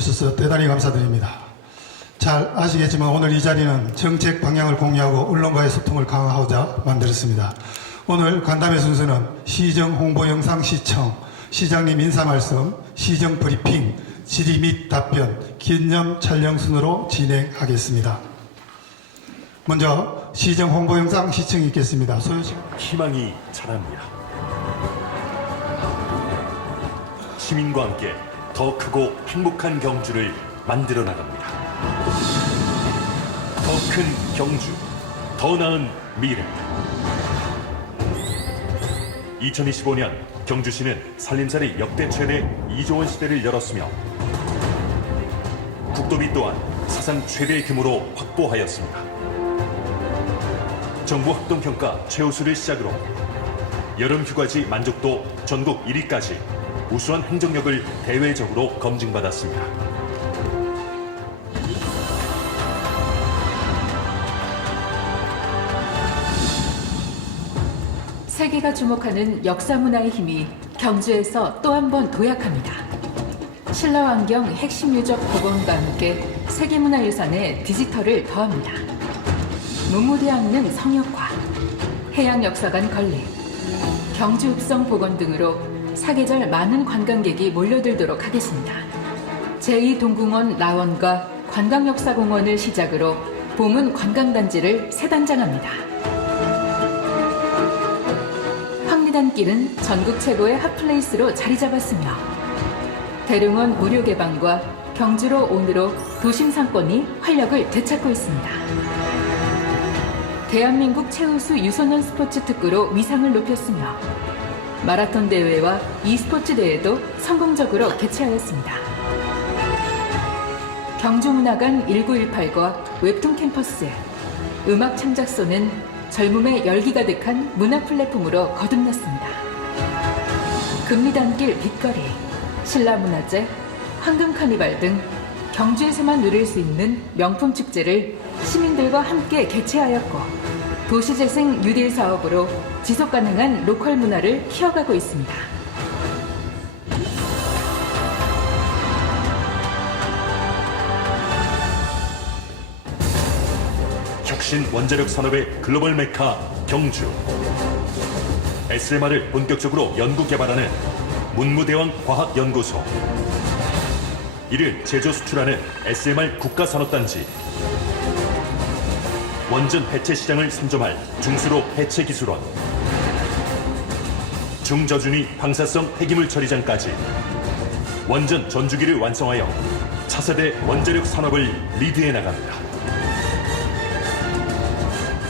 주셔서 대단히 감사드립니다. 잘 아시겠지만 오늘 이 자리는 정책 방향을 공유하고 언론과의 소통을 강화하고자 만들었습니다. 오늘 간담회 순서는 시정 홍보 영상 시청, 시장님 인사 말씀, 시정 브리핑, 질의 및 답변, 기념 촬영 순으로 진행하겠습니다. 먼저 시정 홍보 영상 시청이 있겠습니다. 소요시간. 희망이 자랍니다. 시민과 함께 더 크고 행복한 경주를 만들어 나갑니다. 더 큰 경주, 더 나은 미래. 2025년 경주시는 살림살이 역대 최대 2조 원 시대를 열었으며 국도비 또한 사상 최대 규모로 확보하였습니다. 정부 합동평가 최우수를 시작으로 여름 휴가지 만족도 전국 1위까지 우수한 행정력을 대외적으로 검증받았습니다. 세계가 주목하는 역사문화의 힘이 경주에서 또 한 번 도약합니다. 신라환경 핵심 유적 복원과 함께 세계문화유산에 디지털을 더합니다. 문무대학릉 성역화, 해양역사관 건립, 경주읍성 복원 등으로 사계절 많은 관광객이 몰려들도록 하겠습니다. 제2동궁원 라원과 관광역사공원을 시작으로 봄은 관광단지를 세단장합니다. 황리단길은 전국 최고의 핫플레이스로 자리 잡았으며 대릉원 무료 개방과 경주로 온으로 도심 상권이 활력을 되찾고 있습니다. 대한민국 최우수 유소년 스포츠 특구로 위상을 높였으며 마라톤 대회와 e스포츠 대회도 성공적으로 개최하였습니다. 경주문화관 1918과 웹툰 캠퍼스, 음악 창작소는 젊음의 열기 가득한 문화 플랫폼으로 거듭났습니다. 금리단길 빛거리, 신라문화제, 황금카니발 등 경주에서만 누릴 수 있는 명품 축제를 시민들과 함께 개최하였고 도시재생 뉴딜 사업으로 지속가능한 로컬 문화를 키워가고 있습니다. 혁신 원자력 산업의 글로벌 메카 경주. SMR을 본격적으로 연구 개발하는 문무대왕 과학연구소. 이를 제조 수출하는 SMR 국가산업단지. 원전 해체 시장을 선점할 중수로 해체 기술원. 중저준위 방사성 폐기물 처리장까지 원전 전주기를 완성하여 차세대 원자력 산업을 리드해 나갑니다.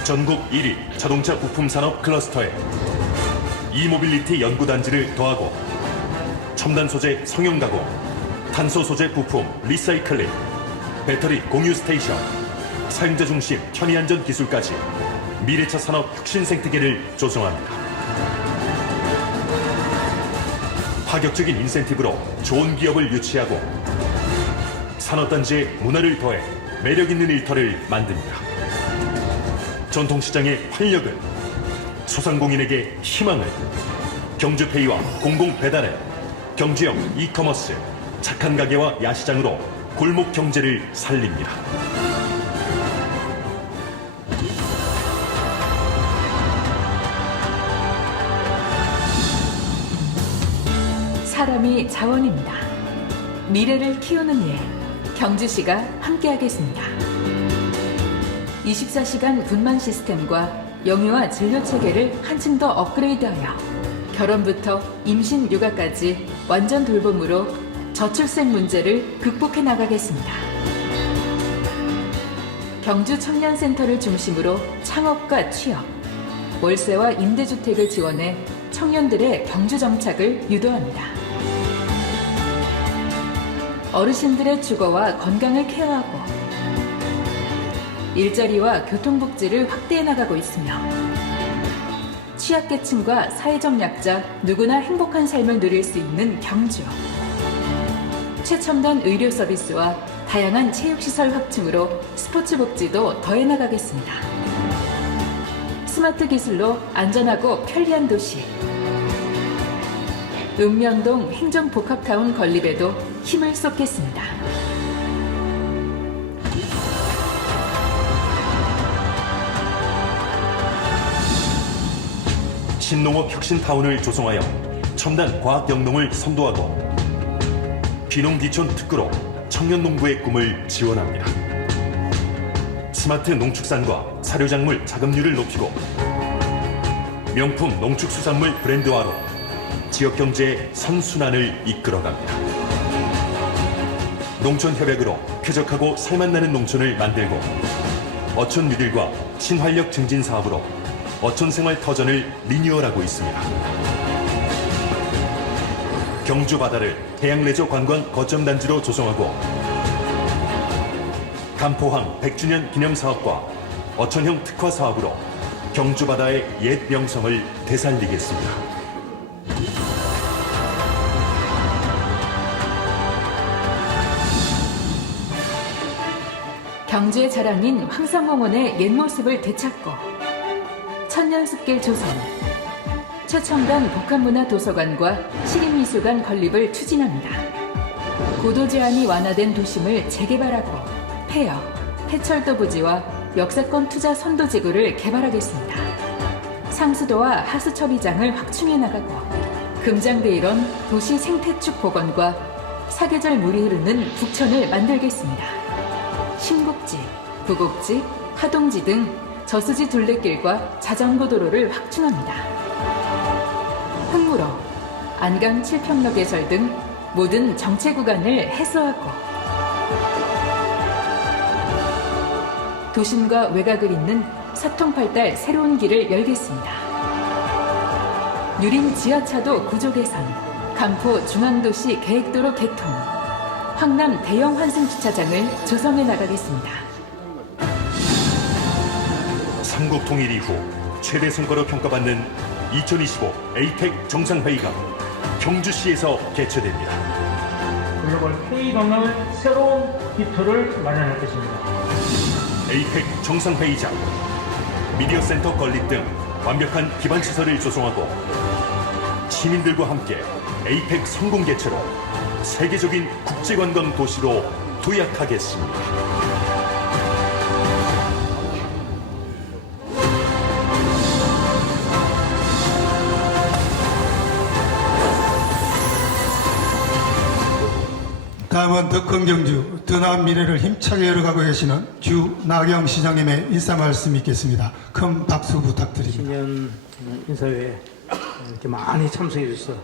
전국 1위 자동차 부품 산업 클러스터에 이모빌리티 연구단지를 더하고 첨단 소재 성형 가공, 탄소 소재 부품 리사이클링, 배터리 공유 스테이션, 사용자 중심 편의안전 기술까지 미래차 산업 혁신 생태계를 조성합니다. 파격적인 인센티브로 좋은 기업을 유치하고 산업단지의 문화를 더해 매력 있는 일터를 만듭니다. 전통시장의 활력을, 소상공인에게 희망을, 경주페이와 공공배달앱, 경주형 이커머스, 착한 가게와 야시장으로 골목 경제를 살립니다. 사람이 자원입니다. 미래를 키우는 일, 경주시가 함께하겠습니다. 24시간 분만 시스템과 영유아 진료 체계를 한층 더 업그레이드하여 결혼부터 임신 육아까지 완전 돌봄으로 저출생 문제를 극복해 나가겠습니다. 경주 청년센터를 중심으로 창업과 취업, 월세와 임대주택을 지원해 청년들의 경주 정착을 유도합니다. 어르신들의 주거와 건강을 케어하고 일자리와 교통복지를 확대해 나가고 있으며 취약계층과 사회적 약자 누구나 행복한 삶을 누릴 수 있는 경주. 최첨단 의료 서비스와 다양한 체육시설 확충으로 스포츠 복지도 더해 나가겠습니다. 스마트 기술로 안전하고 편리한 도시. 읍면동 행정복합타운 건립에도 힘을 쏟겠습니다. 신농업 혁신타운을 조성하여 첨단 과학영농을 선도하고 귀농귀촌 특구로 청년농부의 꿈을 지원합니다. 스마트 농축산과 사료작물 자급률을 높이고 명품 농축수산물 브랜드화로 지역경제의 선순환을 이끌어갑니다. 농촌협약으로 쾌적하고 살맛나는 농촌을 만들고 어촌 뉴딜과 신활력 증진 사업으로 어촌생활 터전을 리뉴얼하고 있습니다. 경주 바다를 해양레저 관광 거점단지로 조성하고 간포항 100주년 기념사업과 어촌형 특화 사업으로 경주 바다의 옛 명성을 되살리겠습니다. 경주의 자랑인 황성홍원의 옛 모습을 되찾고 천년숲길 조성, 최첨단 복합문화도서관과 시립미술관 건립을 추진합니다. 고도 제한이 완화된 도심을 재개발하고 폐역, 폐철도 부지와 역사권 투자 선도지구를 개발하겠습니다. 상수도와 하수처리장을 확충해 나가고 금장대 일원 도시 생태축 복원과 사계절 물이 흐르는 북천을 만들겠습니다. 신곡지, 부곡지, 하동지 등 저수지 둘레길과 자전거 도로를 확충합니다. 흙무로, 안강 7평로 개설 등 모든 정체 구간을 해소하고 도심과 외곽을 잇는 사통팔달 새로운 길을 열겠습니다. 유림 지하차도 구조 개선, 간포 중앙도시 계획도로 개통, 황남 대형 환승주차장을 조성해 나가겠습니다. 삼국 통일 이후 최대 성과로 평가받는 2025 에이펙 정상회의가 경주시에서 개최됩니다. 글로벌 K 방향을 새로운 기틀을 마련할 것입니다. 에이펙 정상회의장, 미디어 센터 건립 등 완벽한 기반 시설을 조성하고 시민들과 함께 에이펙 성공 개최로 세계적인 국제관광 도시로 도약하겠습니다. 다음은 덕흥경주 더 나은 미래를 힘차게 열어가고 계시는 주나경 시장님의 인사 말씀 있겠습니다. 큰 박수 부탁드립니다. 신년 인사회에 이렇게 많이 참석해 주셔서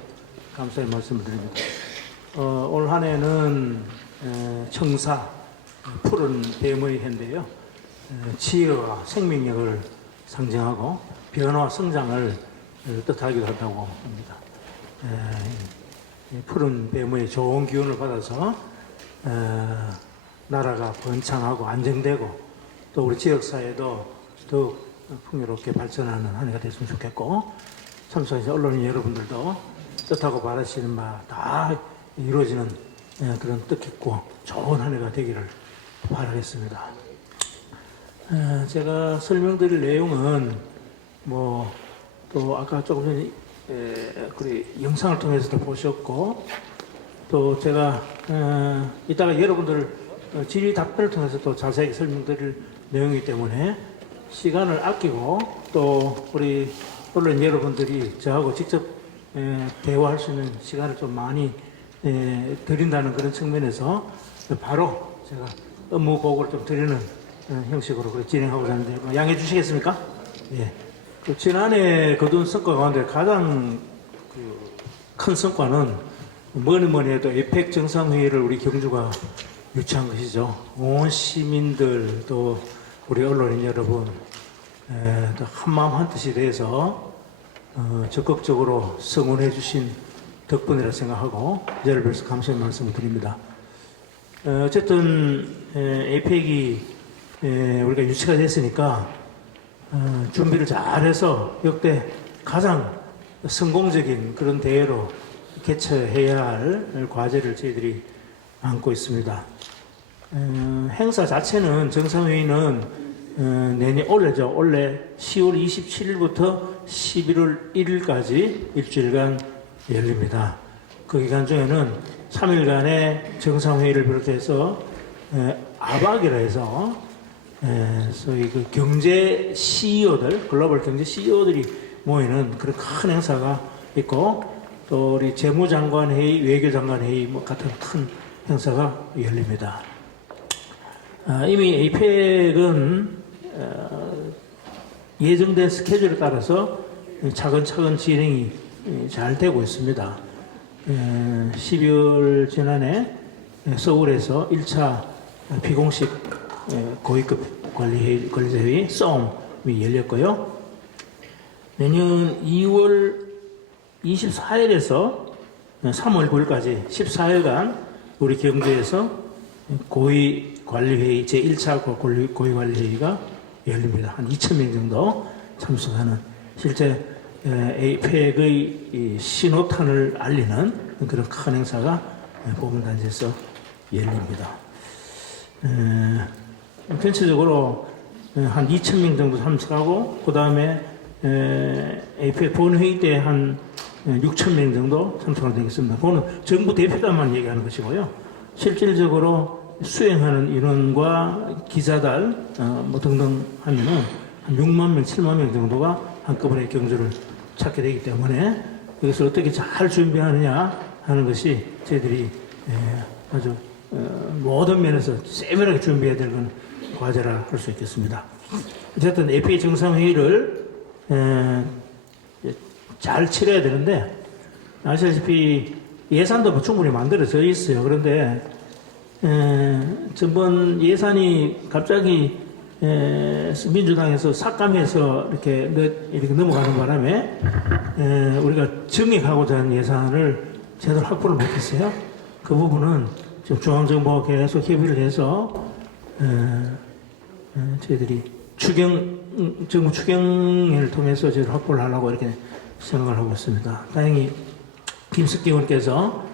감사의 말씀을 드립니다. 올 한 해는 청사 푸른 뱀의 해인데요. 지혜와 생명력을 상징하고 변화와 성장을 뜻하기도 한다고 합니다. 푸른 뱀의 좋은 기운을 받아서 나라가 번창하고 안정되고 또 우리 지역사회도 더욱 풍요롭게 발전하는 한 해가 됐으면 좋겠고 참석하신 언론인 여러분들도 뜻하고 바라시는 바 다 이루어지는 그런 뜻깊고 좋은 한 해가 되기를 바라겠습니다. 제가 설명드릴 내용은 또 아까 조금 전에 그리 영상을 통해서도 보셨고 또 제가 이따가 여러분들 질의 답변을 통해서 또 자세하게 설명드릴 내용이기 때문에 시간을 아끼고 또 우리 언론 여러분들이 저하고 직접 대화할 수 있는 시간을 좀 많이 드린다는 그런 측면에서 바로 제가 업무 보고를 좀 드리는 형식으로 진행하고자 하는데 양해해 주시겠습니까? 예. 지난해 거둔 성과 가운데 가장 큰 성과는 뭐니 해도 에이펙 정상회의를 우리 경주가 유치한 것이죠. 온 시민들 또 우리 언론인 여러분 또 한마음 한뜻이 돼서 적극적으로 성원해 주신 덕분이라 생각하고 이 자리를 빌어서 감사의 말씀을 드립니다. 어쨌든 에이펙이 우리가 유치가 됐으니까 준비를 잘해서 역대 가장 성공적인 그런 대회로 개최해야 할 과제를 저희들이 안고 있습니다. 행사 자체는 정상회의는 내년 올해죠. 올해 10월 27일부터 11월 1일까지 일주일간 열립니다. 그 기간 중에는 3일간의 정상회의를 비롯해서 아박이라 해서 소위 그 경제 CEO들, 글로벌 경제 CEO들이 모이는 그런 큰 행사가 있고, 또 우리 재무장관 회의, 외교장관 회의 뭐 같은 큰 행사가 열립니다. 이미 APEC은 예정된 스케줄에 따라서 차근차근 진행이 잘 되고 있습니다. 12월 지난해 서울에서 1차 비공식 고위급 관리자회의 썸이 열렸고요. 내년 2월 24일에서 3월 9일까지 14일간 우리 경주에서 고위관리회의 제1차 고위관리회의가 열립니다. 한 2,000명 정도 참석하는, 실제 APEC의 신호탄을 알리는 그런 큰 행사가 보문단지에서 열립니다. 전체적으로 한 2,000명 정도 참석하고, 그 다음에 APEC 본회의 때 한 6,000명 정도 참석하게 되겠습니다. 그거는 정부 대표단만 얘기하는 것이고요. 실질적으로 수행하는 인원과 기자들 뭐 등등 하면은 한 6만 명, 7만 명 정도가 한꺼번에 경주를 찾게 되기 때문에 이것을 어떻게 잘 준비하느냐 하는 것이 저희들이 아주 모든 면에서 세밀하게 준비해야 될 건 과제라 할 수 있겠습니다. 어쨌든 APEC 정상회의를 잘 치러야 되는데, 아시다시피 예산도 충분히 만들어져 있어요. 그런데 전번 예산이 갑자기 민주당에서 삭감해서 이렇게 넘어가는 바람에 우리가 증액하고자 하는 예산을 제대로 확보를 못했어요. 그 부분은 지금 중앙정부가 계속 협의를 해서 저희들이 정부 추경을 통해서 저희들 확보를 하려고 이렇게 생각을 하고 있습니다. 다행히 김석기 의원께서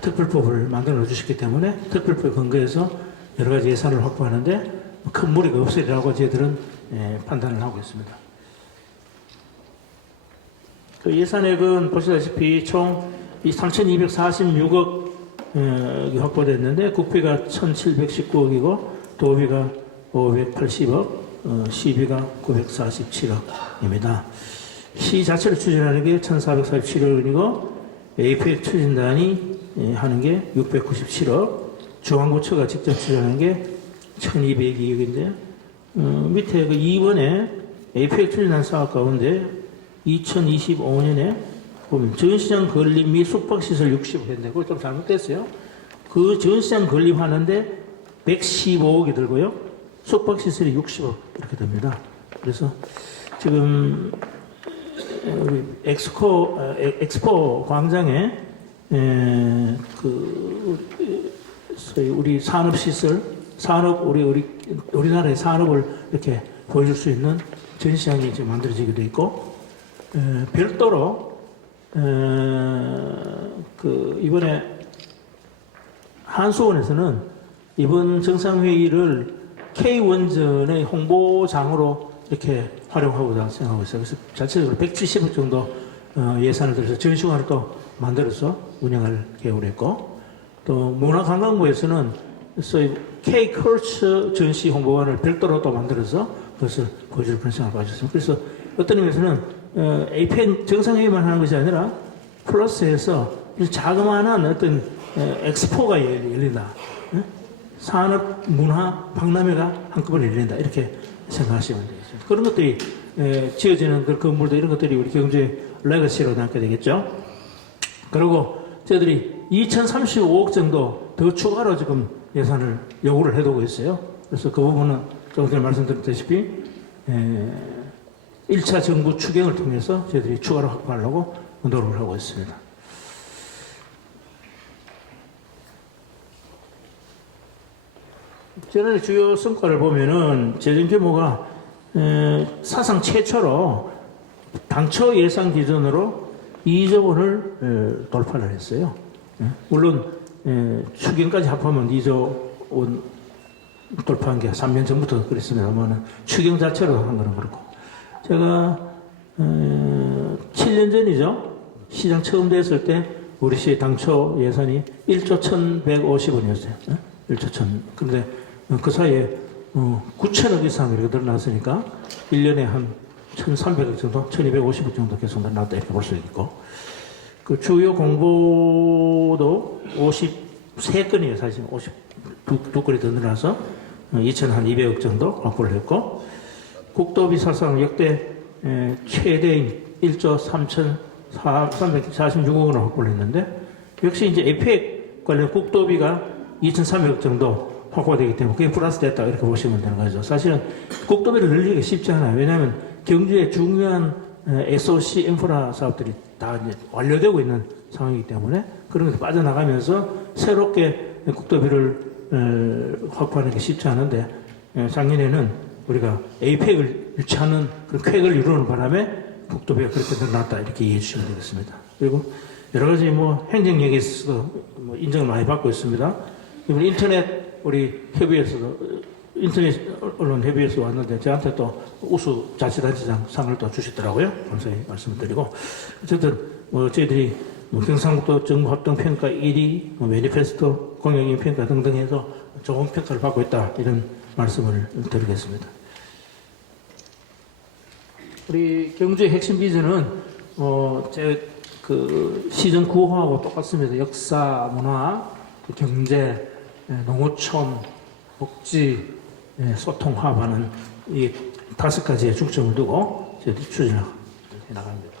특별법을 만들어 주셨기 때문에 특별법 근거해서 여러 가지 예산을 확보하는데 큰 무리가 없으리라고 저희들은 판단을 하고 있습니다. 그 예산액은 보시다시피 총 3,246억 확보됐는데, 국비가 1,719억이고 도비가 580억, 시비가 947억입니다. 시 자체를 추진하는 게 1,447억이고 APEC 추진단이 하는 게 697억, 중앙부처가 직접 추진하는 게 1,202억인데 밑에 그 이번에 APEC 추진단 사업 가운데 2025년에 보면 전시장 건립 및 숙박시설 60억 했는데 그거 좀 잘못됐어요. 그 전시장 건립하는데 115억이 들고요, 숙박시설이 60억 이렇게 됩니다. 그래서 지금 우리 엑스포 광장에 소위 우리 산업시설, 우리나라의 산업을 이렇게 보여줄 수 있는 전시장이 이제 만들어지기도 있고, 별도로 이번에 한수원에서는 이번 정상회의를 K원전의 홍보장으로 이렇게 활용하고자 생각하고 있어요. 그래서 자체적으로 170억 정도 예산을 들여서 전시관을 또 만들어서 운영할 계획을 했고, 또 문화관광부에서는 소위 K-컬처 전시 홍보관을 별도로 또 만들어서 그것을 보여줄 그런 생각을 가졌습니다. 그래서 어떤 의미에서는 APEC 정상회의만 하는 것이 아니라 플러스해서 자그마한 어떤 엑스포가 열린다. 산업, 문화, 박람회가 한꺼번에 열린다. 이렇게 생각하시면 되겠습니다. 그런 것들이 지어지는 그 건물도 이런 것들이 우리 경제의 레거시로 남게 되겠죠. 그리고 저희들이 2,035억 정도 더 추가로 지금 예산을 요구를 해두고 있어요. 그래서 그 부분은 조금 전에 말씀드렸다시피 1차 정부 추경을 통해서 저희들이 추가로 확보하려고 노력을 하고 있습니다. 지난해 주요 성과를 보면은 재정 규모가 사상 최초로 당초 예상 기준으로 2조 원을 돌파를 했어요. 물론 추경까지 합하면 2조 원 돌파한 게 3년 전부터 그랬습니다만 추경 자체로 한 거는 그렇고, 제가 7년 전이죠. 시장 처음 됐을 때 우리 시 당초 예산이 1조 1,150원이었어요. 1조 1,000. 그런데 그 사이에 9천억 이상 이렇게 늘어났으니까 1년에 한 1,300억 정도, 1,250억 정도 계속 늘어났다 이렇게 볼 수 있고, 그 주요 공보도 53건이에요. 사실 52건이 더 늘어나서 2,200억 정도 확보를 했고, 국도비 사상 역대 최대인 1조 3,346억 원을 확보를 했는데, 역시 이제 에이펙 관련 국도비가 2,300억 정도 확보가 되기 때문에 그게 플러스 됐다 이렇게 보시면 되는 거죠. 사실은 국도비를 늘리기가 쉽지 않아요. 왜냐하면 경주의 중요한 SOC 인프라 사업들이 다 이제 완료되고 있는 상황이기 때문에 그런 게 빠져나가면서 새롭게 국도비를 확보하는 게 쉽지 않은데, 작년에는 우리가 에이펙을 유치하는 그런 쾌을 이루는 바람에 국도비가 그렇게 늘어났다 이렇게 이해해 주시면 되겠습니다. 그리고 여러 가지 뭐 행정력에 있어서 뭐 인정을 많이 받고 있습니다. 이번 인터넷 우리 협의회에서도 인터넷 언론 협의회에서 왔는데 저한테 또 우수 자치단체장 상을 또 주시더라고요. 감사히 말씀을 드리고, 어쨌든 뭐 저희들이 뭐 경상북도 정부합동평가 1위, 뭐 매니페스토 공영인 평가 등등 해서 좋은 평가를 받고 있다 이런 말씀을 드리겠습니다. 우리 경주의 핵심 비전은 제 그 시정 구호하고 똑같습니다. 역사, 문화, 경제, 농어촌, 복지, 소통, 화합하는 이 5가지의 중점을 두고 저희들이 추진해 나갑니다.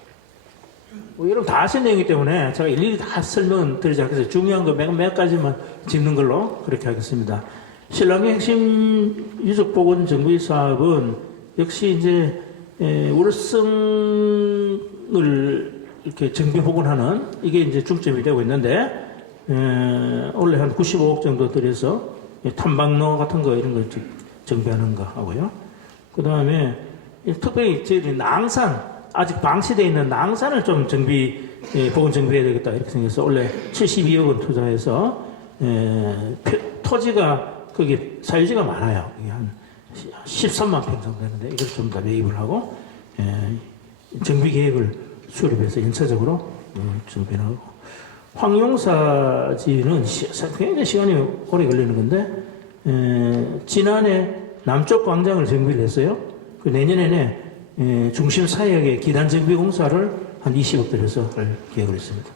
뭐 여러분 다 아시는 내용이기 때문에 제가 일일이 다 설명은 드리지 않겠어요. 중요한 거 몇 가지만 짚는 걸로 그렇게 하겠습니다. 신랑의 핵심 유적보건 정비 사업은 역시 이제 울성을 이렇게 정비 복원하는 이게 이제 중점이 되고 있는데, 원래 한 95억 정도 들여서 탐방로 같은 거 이런 거 정비하는 거 하고요. 그 다음에 특별히 저희들이 낭산, 아직 방치되어 있는 낭산을 좀 복원 정비해야 되겠다 이렇게 생겨서 원래 72억 원 투자해서 토지가 거기 사유지가 많아요. 이게 한 13만 평 정도 되는데 이걸 좀 더 매입을 하고 정비 계획을 수립해서 연차적으로 정비를 하고, 황용사지는 굉장히 시간이 오래 걸리는 건데, 지난해 남쪽 광장을 정비를 했어요. 그 내년에는 중심 사역의 기단 정비 공사를 한 20억 들여서 할 계획을 했습니다.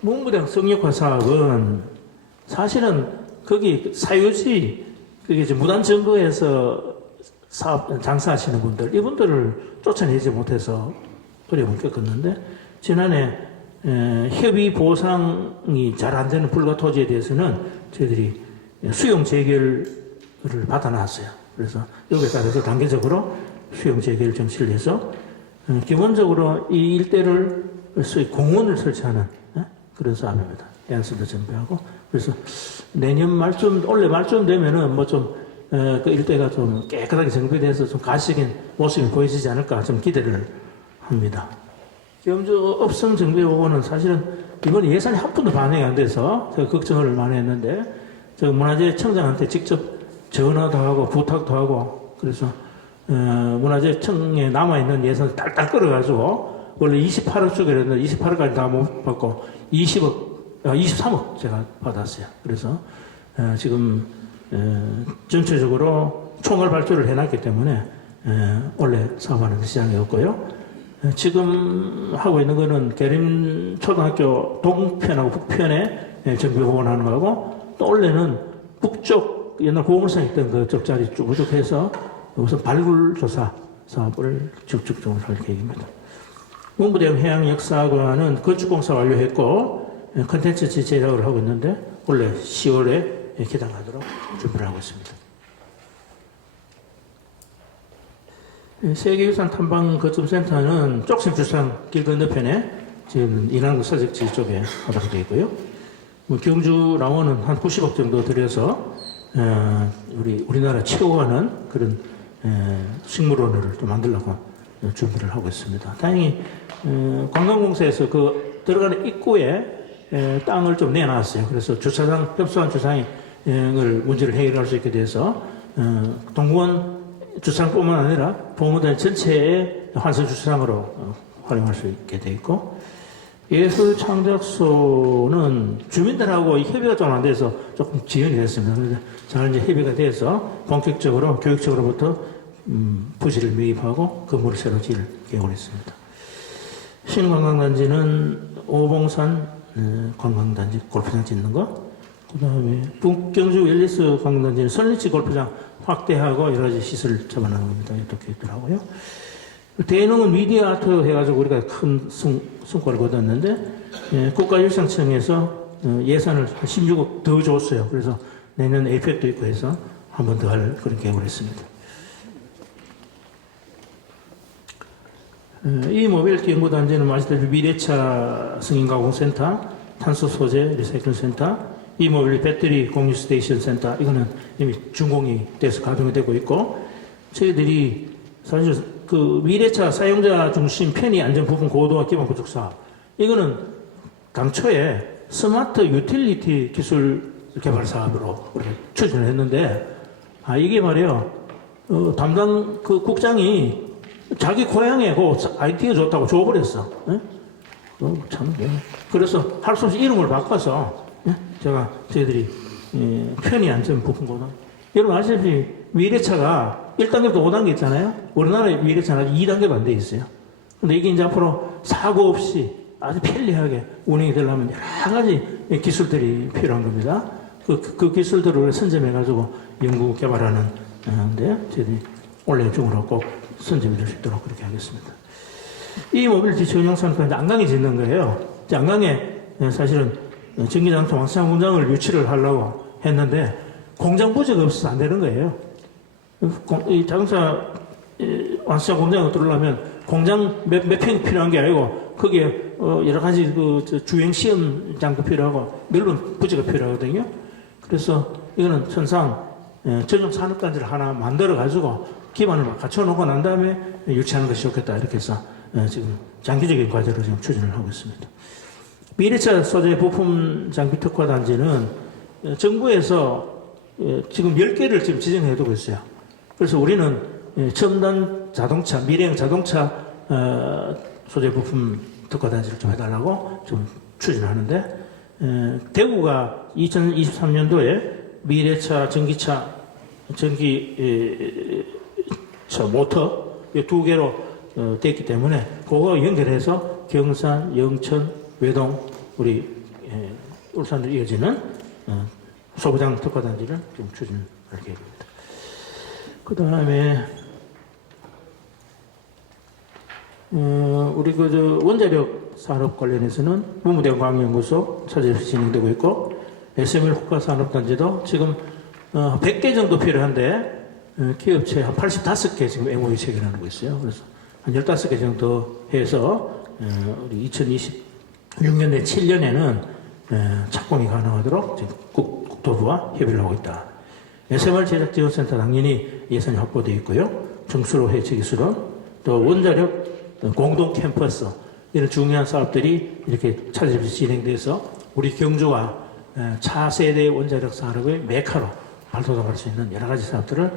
문무대학 성역화 사업은 사실은 거기 사유지, 그게 이제 무단 점거에서 사업 장사하시는 분들, 이분들을 쫓아내지 못해서 어려움을 겪었는데, 지난해 협의 보상이 잘 안 되는 불가 토지에 대해서는 저희들이 수용 재결을 받아놨어요. 그래서 여기에 따라서 단계적으로 수용 재결 정치를 해서 기본적으로 이 일대를 소위 공원을 설치하는 그런 사업입니다. 해안선도 정비하고, 그래서 내년 말쯤, 올해 말쯤 되면은 뭐 좀 그 일대가 좀 깨끗하게 정비돼서 좀 가시적인 모습이 보여지지 않을까 좀 기대를 합니다. 경주 업성 정비 보고는 사실은 이번 예산이 한 푼도 반영이 안 돼서 제가 걱정을 많이 했는데, 저 문화재청장한테 직접 전화도 하고 부탁도 하고, 그래서 문화재청에 남아있는 예산을 딸딸 끌어가지고 원래 28억 주기로 했는데 28억까지 다 못 받고 23억 제가 받았어요. 그래서 지금 전체적으로 총괄 발주를 해놨기 때문에 원래 사업하는 시장이 없고요. 지금 하고 있는 거는 계림초등학교 동편하고 북편에 정비 복원하는 거고, 또 원래는 북쪽 옛날 고물상 있던 그쪽 자리 쭉 해서 우선 발굴조사 사업을 쭉쭉 할 계획입니다. 문부대학 해양역사관은 건축공사 완료했고 컨텐츠 제작을 하고 있는데 원래 10월에 개장하도록 준비를 하고 있습니다. 세계유산 탐방 거점센터는 쪽심주상 길 건너편에 지금 인왕구 서적지 쪽에 하도록 되어 있고요. 뭐 경주 랑원은 한 90억 정도 들여서 우리나라 최고하는 그런 식물원을 또 만들려고 준비를 하고 있습니다. 다행히 관광공사에서 그 들어가는 입구에 땅을 좀 내놨어요. 그래서 주차장, 협소한 주차장을 문제를 해결할 수 있게 돼서 동구원 주차장뿐만 아니라 보험원단 전체의 환승 주차장으로 활용할 수 있게 되어 있고, 예술 창작소는 주민들하고 이 협의가 좀 안 돼서 조금 지연이 됐습니다. 그래서 잘 이제 협의가 돼서 본격적으로 교육적으로부터 부지를 매입하고 건물을 새로 지을 계획을 했습니다. 신관광단지는 오봉산 관광단지 골프장 짓는 거, 그 다음에 북경주 웰리스 관광단지는 설리치 골프장 확대하고 여러 가지 시설을 잡아나는 겁니다. 이렇게 계획들 하고요. 대농은 미디어 아트 해가지고 우리가 큰 성과를 거뒀는데 국가유산청에서 예산을 한 16억 더 줬어요. 그래서 내년 에이펙도 있고 해서 한 번 더 할 그런 계획을 했습니다. 이 모빌리티 연구단지는 아시다시피 미래차 승인가공센터, 탄소 소재 리사이클 센터, 이 모빌리티 배터리 공유 스테이션 센터, 이거는 이미 준공이 돼서 가동이 되고 있고, 저희들이 사실 그 미래차 사용자 중심 편의 안전 부분 고도화 기반 구축 사업, 이거는 당초에 스마트 유틸리티 기술 개발 사업으로 우리가 추진을 했는데, 이게 말이에요. 담당 그 국장이 자기 고향에 그 아이디어 좋다고 줘버렸어. 예? 참, 예. 그래서 할 수 없이 이름을 바꿔서, 예? 저희들이, 편의 안전 부품 고도. 여러분 아시다시피 미래차가 1단계부터 5단계 있잖아요. 우리나라의 미래차는 아직 2단계도 안 돼 있어요. 근데 이게 이제 앞으로 사고 없이 아주 편리하게 운행이 되려면 여러 가지 기술들이 필요한 겁니다. 그 기술들을 선점해가지고 연구 개발하는, 데 저희들이 올해 중으로 꼭 선점이 될 수 있도록 그렇게 하겠습니다. 이 모빌리티 전용산업은 이제 안강에 짓는 거예요. 이제 안강에 사실은 전기장터 왕시장 공장을 유치를 하려고 했는데 공장 부지가 없어서 안 되는 거예요. 이 자동차 왕시장 공장을 들어오려면 공장 몇 평이 필요한 게 아니고 거기에 여러 가지 그 주행 시험장도 필요하고 물론 부지가 필요하거든요. 그래서 이거는 천상 전용 산업단지를 하나 만들어 가지고 기반을 갖춰놓고 난 다음에 유치하는 것이 좋겠다 이렇게 해서 지금 장기적인 과제로 지금 추진을 하고 있습니다. 미래차 소재 부품 장비 특화 단지는 정부에서 지금 10개를 지금 지정해 두고 있어요. 그래서 우리는 첨단 자동차, 미래형 자동차 소재 부품 특화 단지를 좀 해달라고 좀 추진하는데, 대구가 2023년도에 미래차, 전기차, 모터 이 두 개로 됐기 때문에 그거 연결해서 경산, 영천, 외동 우리 울산으로 이어지는 소부장 특화단지를 좀 추진할 계획입니다. 그 다음에 우리 원자력 산업 관련해서는 문무대과학연구소 차질없이 진행되고 있고, SML 국가산업단지도 지금 100개 정도 필요한데 기업체 한 85개 지금 MOU 체결하고 있어요. 그래서 한 15개 정도 해서 우리 2026년 내 7년에는 착공이 가능하도록 지금 국토부와 협의를 하고 있다. SMR 제작지원센터 당연히 예산이 확보되어 있고요. 정수로 해체기술원, 또 원자력 공동 캠퍼스, 이런 중요한 사업들이 이렇게 차질없이 진행돼서 우리 경주와 차세대 원자력 산업의 메카로 발돋움할 수 있는 여러 가지 사업들을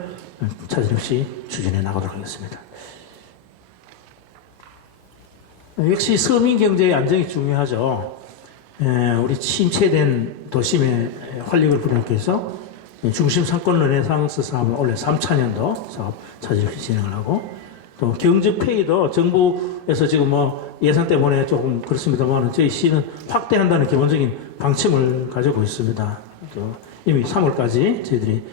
차질없이 추진해 나가도록 하겠습니다. 역시 서민 경제의 안정이 중요하죠. 우리 침체된 도심의 활력을 불어넣기 위해서 중심 상권 르네상스 사업을 올해 3차년도 사업 차질없이 진행을 하고, 또 경주페이도 정부에서 지금 예산 때문에 조금 그렇습니다만 저희 시는 확대한다는 기본적인 방침을 가지고 있습니다. 또 이미 3월까지 저희들이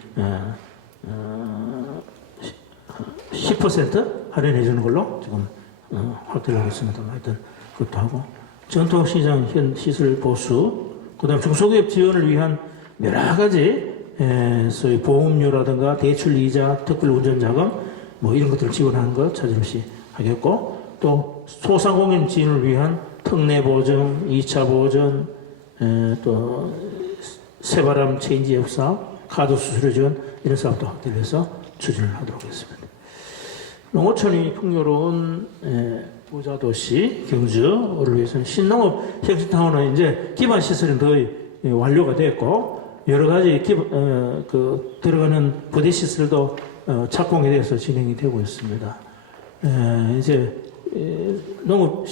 10% 할인해 주는 걸로 지금 확대를 하고 있습니다. 하여튼 그것도 하고, 전통시장 현 시설 보수, 그 다음 중소기업 지원을 위한 여러 가지 소위 보험료라든가 대출 이자, 특별 운전자금 이런 것들을 지원하는 것 차질없이 하겠고, 또 소상공인 지원을 위한 특례 보증, 2차 보전, 또 새바람 체인지업 사업, 카드 수수료 지원 이런 사업도 확대해서 추진을 하도록 하겠습니다. 농어촌이 풍요로운 부자도시 경주를 위해서는 신농업 혁신타운은 이제 기반 시설은 거의 완료가 됐고, 여러 가지 들어가는 부대 시설도 착공에 대해서 진행이 되고 있습니다. 이제 신농업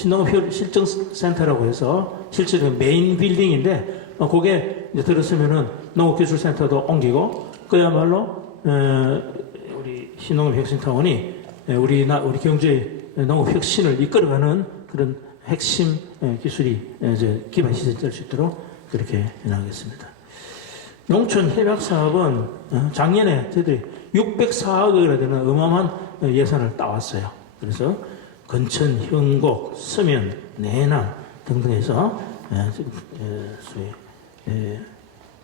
실증센터라고 해서 실제로 메인 빌딩인데 그게 이제 들었으면은 농업기술센터도 옮기고 그야말로 우리 신농업혁신타운이 우리 경주의 농업혁신을 이끌어가는 그런 핵심 기술이 이제 기반 시설이 될 수 있도록 그렇게 해나가겠습니다. 농촌 협약 사업은 작년에 저희들이 604억 원이나 되는 어마어마한 예산을 따왔어요. 그래서 건천, 형곡, 서면, 내남 등등에서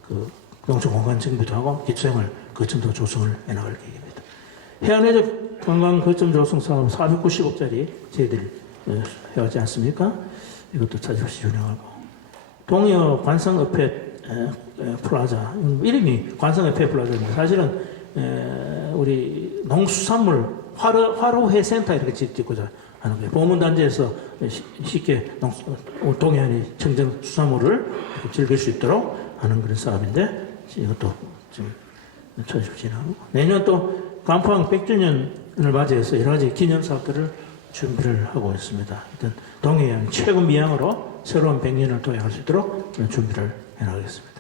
그 농촌 공간 정비도 하고 기초생활 거점도 조성을 해나갈 계획입니다. 해안해적 관광 거점 조성 사업 490억짜리 저희들이 해왔지 않습니까? 이것도 차질없이 운영하고 동여 관성읍회 플라자 이름이 관성읍회 플라자입니다. 사실은 우리 농수산물 화로회센터 이렇게 짓고자 하는 거예요. 보문단지에서 쉽게 동해안의 청정 수산물을 즐길 수 있도록 하는 그런 사업인데 이것도 좀 차질없이 진행하고 내년 또 간포항 100주년을 맞이해서 여러 가지 기념 사업들을 준비를 하고 있습니다. 일단 동해안 최고 미항으로 새로운 100년을 도약할 수 있도록 준비를 해나가겠습니다.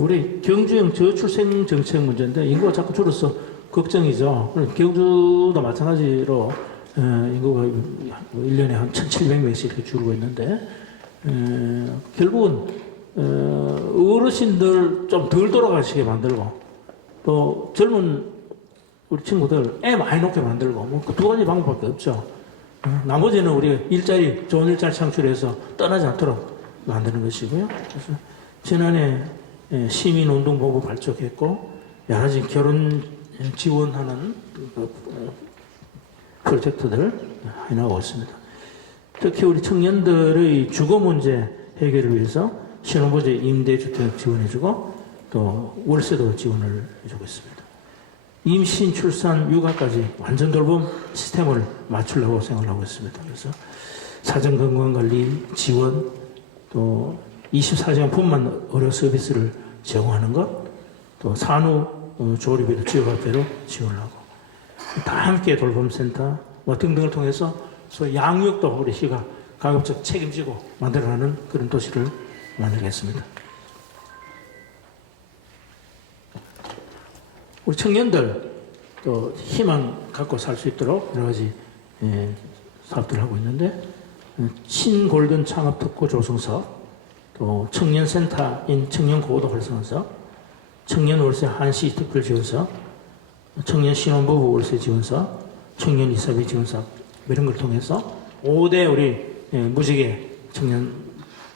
우리 경주형 저출생 정책 문제인데 인구가 자꾸 줄어서 걱정이죠. 경주도 마찬가지로 인구가 1년에 한 1,700명씩 이렇게 줄고 있는데 결국은 어르신들 좀 덜 돌아가시게 만들고 또 젊은 우리 친구들 애 많이 놓게 만들고 뭐 그 두 가지 방법밖에 없죠. 나머지는 우리가 좋은 일자리 창출해서 떠나지 않도록 만드는 것이고요. 그래서 지난해 시민운동본부 발족했고 여러 가지 결혼 지원하는 프로젝트들 해나가고 있습니다. 특히 우리 청년들의 주거 문제 해결을 위해서 신혼부지 임대주택 지원해주고 또 월세도 지원을 해주고 있습니다. 임신, 출산, 육아까지 완전 돌봄 시스템을 맞추려고 생각하고 있습니다. 그래서 사전건강관리 지원, 또 24시간 분만 의료 서비스를 제공하는 것, 또 산후 조리비로 지역화폐로 지원을 하고, 다 함께 돌봄센터 뭐 등등을 통해서 소위 양육도 우리 시가 가급적 책임지고 만들어가는 그런 도시를 만들겠습니다. 우리 청년들 또 희망 갖고 살 수 있도록 여러 가지 사업들을 하고 있는데 신골든 창업특구 조성 사업, 또 청년센터인 청년고도 활성화 사업, 청년 월세 한시 특별 지원 사업, 청년 신혼부부 월세 지원 사업, 청년 이사비 지원 사업 이런 걸 통해서 5대 우리 무지개 청년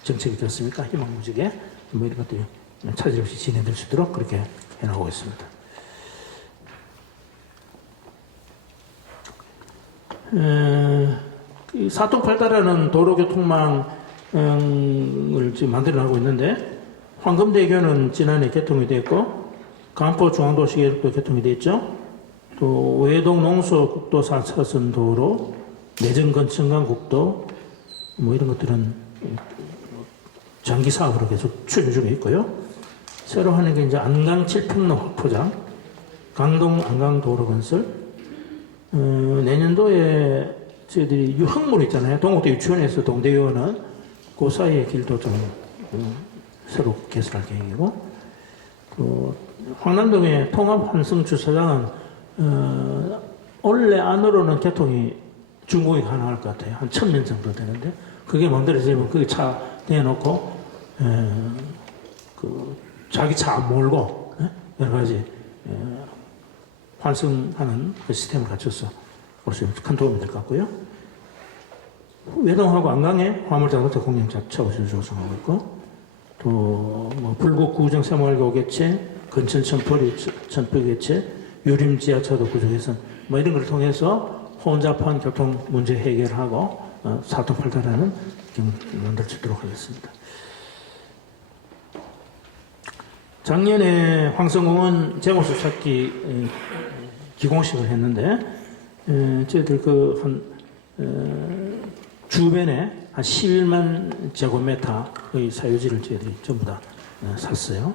정책이 되었습니까? 희망 무지개 뭐 이런 것들이 차질 없이 진행될 수 있도록 그렇게 해나가고 있습니다. 이 사통팔달하는 도로교통망을 지금 만들어나가고 있는데 황금대교는 지난해 개통이 됐고 간포 중앙도시계획도 개통이 됐죠. 또 외동 농서국도 4차선 도로, 내정건천강국도 뭐 이런 것들은 장기 사업으로 계속 추진 중에 있고요. 새로 하는 게 이제 안강 칠평로 확포장, 강동 안강 도로 건설, 내년도에 저희들이 유흥물 있잖아요. 동국대 유치원에서 동대교는 그 사이의 길도 좀 새로 개설할 계획이고, 또 황남동의 통합 환승 주차장은 올해 안으로는 개통이 준공이 가능할 것 같아요. 한 1,000명 정도 되는데 그게 만들어지면 거기 차 대놓고 그 자기 차 안 몰고 여러 가지 환승하는 그 시스템을 갖춰서 그래서 큰 도움이 될 것 같고요. 외동하고 안강에 화물자동차 공영차고시를 조성하고 있고, 또 뭐 불국 구정 새마을교 개체, 근천 천포 개체, 유림 지하차도 구조 개선 뭐 이런 걸 통해서 혼잡한 교통 문제 해결하고 사통팔달하는 만들 수 있도록 하겠습니다. 작년에 황성공원 재건축 찾기 기공식을 했는데 저희들 주변에 한 11만 제곱미터의 사유지를 저희들이 전부 다 샀어요.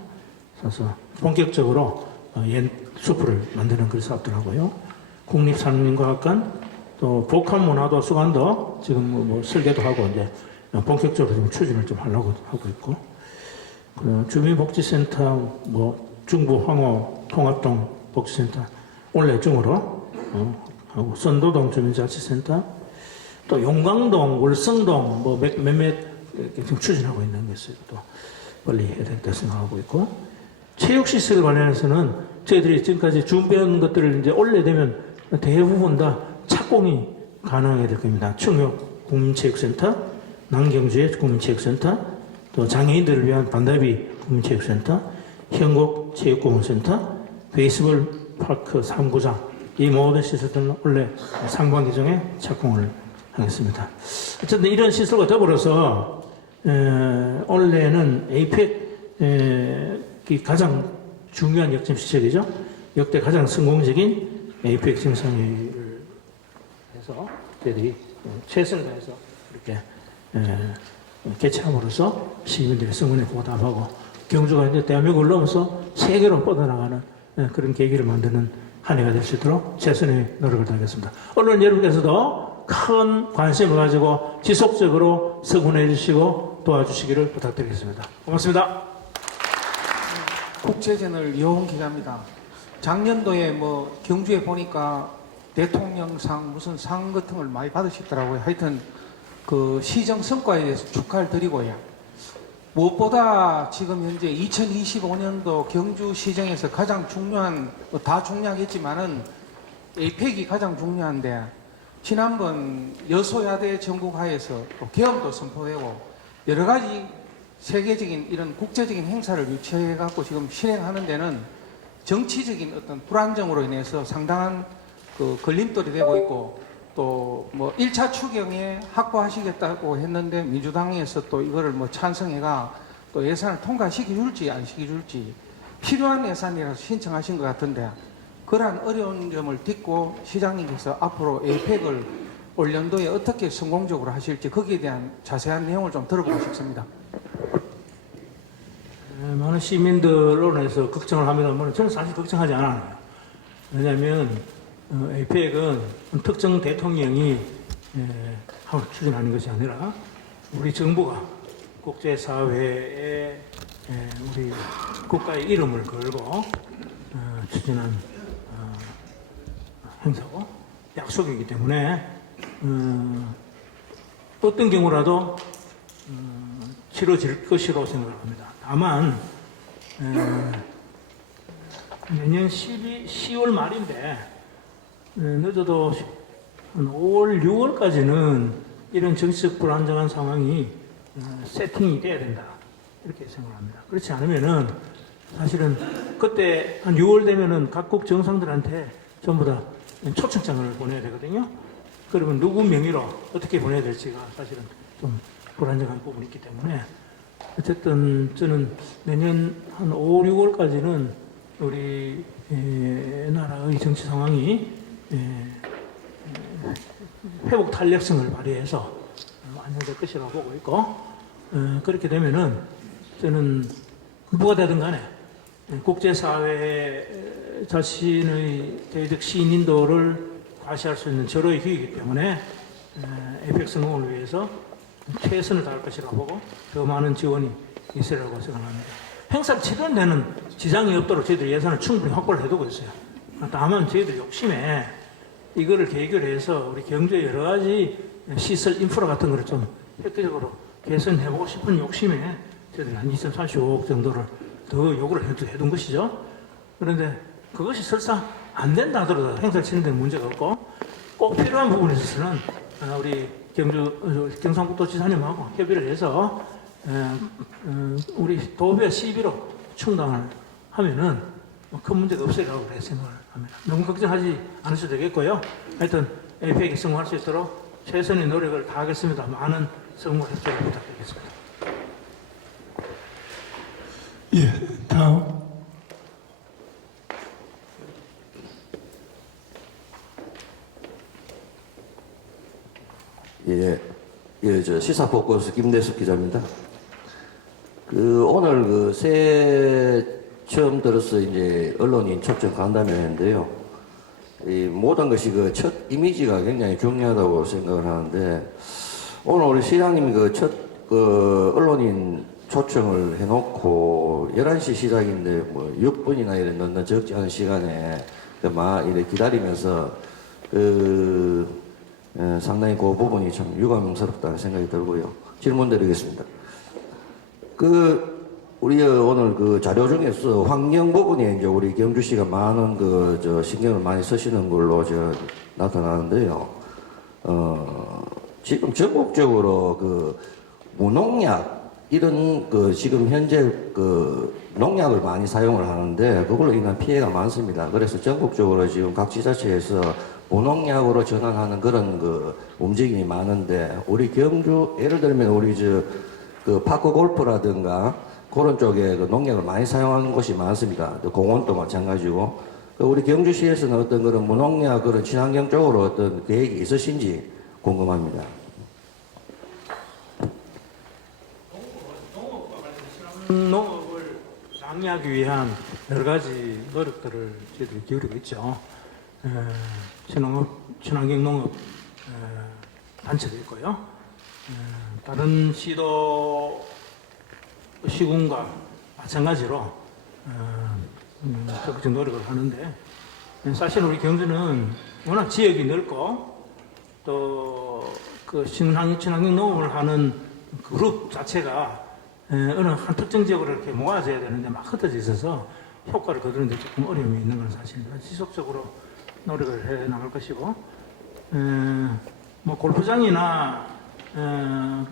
사서 본격적으로 옛 숲을 만드는 그런 사업들 하고요. 국립산림과학관, 또 복합문화도서관도 지금 뭐 설계도 하고 이제 본격적으로 좀 추진을 좀 하려고 하고 있고, 그 주민복지센터, 뭐 중부 황호 통합동 복지센터 올해중으로 하고, 선도동 주민자치센터, 또 용광동, 월성동 뭐 몇몇 지금 추진하고 있는 것을 또 빨리 해야 되겠다 생각하고 있고, 체육시설 관련해서는 저희들이 지금까지 준비한 것들을 이제 올해 되면 대부분 다 착공이 가능하게 될 겁니다. 충역 국민체육센터, 남경주의 국민체육센터, 또 장애인들을 위한 반다비 국민체육센터, 현곡 체육공원센터, 베이스볼 파크 3구장, 이 모든 시설들은 원래 상반기 중에 착공을 하겠습니다. 어쨌든 이런 시설과 더불어서 올해는 에이펙이 가장 중요한 역점 시책이죠. 역대 가장 성공적인 에이펙 정상회의를 해서 저희들이 최선을 다해서 이렇게 개최함으로써 시민들의 성원에 보답하고 경주가 이제 대한민국을 넘어서 세계로 뻗어나가는 그런 계기를 만드는 한 해가 될 수 있도록 최선의 노력을 다하겠습니다. 언론 여러분께서도 큰 관심을 가지고 지속적으로 성원해 주시고 도와주시기를 부탁드리겠습니다. 고맙습니다. 국제전을 이어온 기자입니다. 작년도에 뭐 경주에 보니까 대통령상 무슨 상 같은 걸 많이 받으시더라고요. 하여튼 그 시정 성과에 대해서 축하를 드리고요. 무엇보다 지금 현재 2025년도 경주시정에서 가장 중요한, 다 중요하겠지만은 에이펙이 가장 중요한데, 지난번 여소야대 전국하에서 또 계엄도 선포되고 여러 가지 세계적인 이런 국제적인 행사를 유치해 갖고 지금 실행하는 데는 정치적인 어떤 불안정으로 인해서 상당한 그 걸림돌이 되고 있고, 또 뭐 1차 추경에 확보하시겠다고 했는데 민주당에서 또 이거를 뭐 찬성해가 또 예산을 통과시켜 줄지 안 시켜 줄지 필요한 예산이라서 신청하신 것 같은데, 그러한 어려운 점을 딛고 시장님께서 앞으로 에이펙을 올 연도에 어떻게 성공적으로 하실지 거기에 대한 자세한 내용을 좀 들어보고 싶습니다. 많은 시민들 언론에서 걱정을 하면 저는 사실 걱정하지 않아요. 왜냐하면 에이펙은 특정 대통령이 하고 추진하는 것이 아니라 우리 정부가 국제사회에 우리 국가의 이름을 걸고 추진한 행사고 약속이기 때문에 어떤 경우라도 치러질 것이라고 생각합니다. 다만 내년 10월 말인데 늦어도 한 5월, 6월까지는 이런 정치적 불안정한 상황이 세팅이 돼야 된다, 이렇게 생각합니다. 그렇지 않으면은 사실은 그때 한 6월 되면은 각국 정상들한테 전부 다 초청장을 보내야 되거든요. 그러면 누구 명의로 어떻게 보내야 될지가 사실은 좀 불안정한 부분이 있기 때문에, 어쨌든 저는 내년 한 5, 6월까지는 우리 나라의 정치 상황이 회복 탄력성을 발휘해서 안정될 것이라고 보고 있고, 그렇게 되면은 저는 누가 되든 간에 국제사회에 자신의 대적 신인도를 과시할 수 있는 절호의 기회이기 때문에 에이펙 성공을 위해서 최선을 다할 것이라고 보고 더 많은 지원이 있으라고 생각합니다. 행사를 치르는 데는 지장이 없도록 저희들이 예산을 충분히 확보를 해두고 있어요. 다만 저희들 욕심에 이거를 계기로 해서 우리 경주의 여러 가지 시설 인프라 같은 거를 좀 획기적으로 개선해보고 싶은 욕심에 저희들이 한 2.45억 정도를 더 요구를 해둔 것이죠. 그런데 그것이 설사 안 된다 하더라도 행사를 치는 데는 문제가 없고, 꼭 필요한 부분에 있어서는 우리 경상북도지사님하고 협의를 해서 우리 도비와 시비로 충당을 하면은 큰 문제가 없으리라고 생각을 합니다. 너무 걱정하지 않으셔도 되겠고요. 하여튼 에이펙이 성공할 수 있도록 최선의 노력을 다하겠습니다. 많은 성공 협조를 부탁드리겠습니다. 예, 다음. 저 시사포커스 김대숙 기자입니다. 오늘 새해 처음 들어서 이제 언론인 초청 간담회인데요. 이 모든 것이 그 첫 이미지가 굉장히 중요하다고 생각을 하는데 오늘 우리 시장님이 그 첫 언론인 초청을 해놓고 11시 시작인데 뭐 6분이나 이런 넣는 적지 않은 시간에 막 이렇게 기다리면서 상당히 그 부분이 참 유감스럽다는 생각이 들고요. 질문 드리겠습니다. 우리 오늘 그 자료 중에서 환경 부분에 이제 우리 경주시가 많은 신경을 많이 쓰시는 걸로 나타나는데요. 지금 전국적으로 무농약 이런 지금 현재 농약을 많이 사용을 하는데 그걸로 인한 피해가 많습니다. 그래서 전국적으로 지금 각 지자체에서 무농약으로 전환하는 그런 움직임이 많은데 우리 경주 예를 들면 우리 파크 골프라든가 그런 쪽에 농약을 많이 사용하는 곳이 많습니다. 또 공원도 마찬가지고 우리 경주시에서는 어떤 그런 무농약 그런 친환경 쪽으로 어떤 계획이 있으신지 궁금합니다. 농업을 장려하기 위한 여러 가지 노력들을 저희들이 기울이고 있죠. 친환경 농업 단체도 있고요. 다른 시군과 마찬가지로 적극적 노력을 하는데 사실 우리 경주는 워낙 지역이 넓고 또 친환경 농업을 하는 그룹 자체가 어느 한 특정 지역으로 이렇게 모아져야 되는데 막 흩어져 있어서 효과를 거두는데 조금 어려움이 있는 건 사실입니다. 지속적으로 노력을 해 나갈 것이고, 골프장이나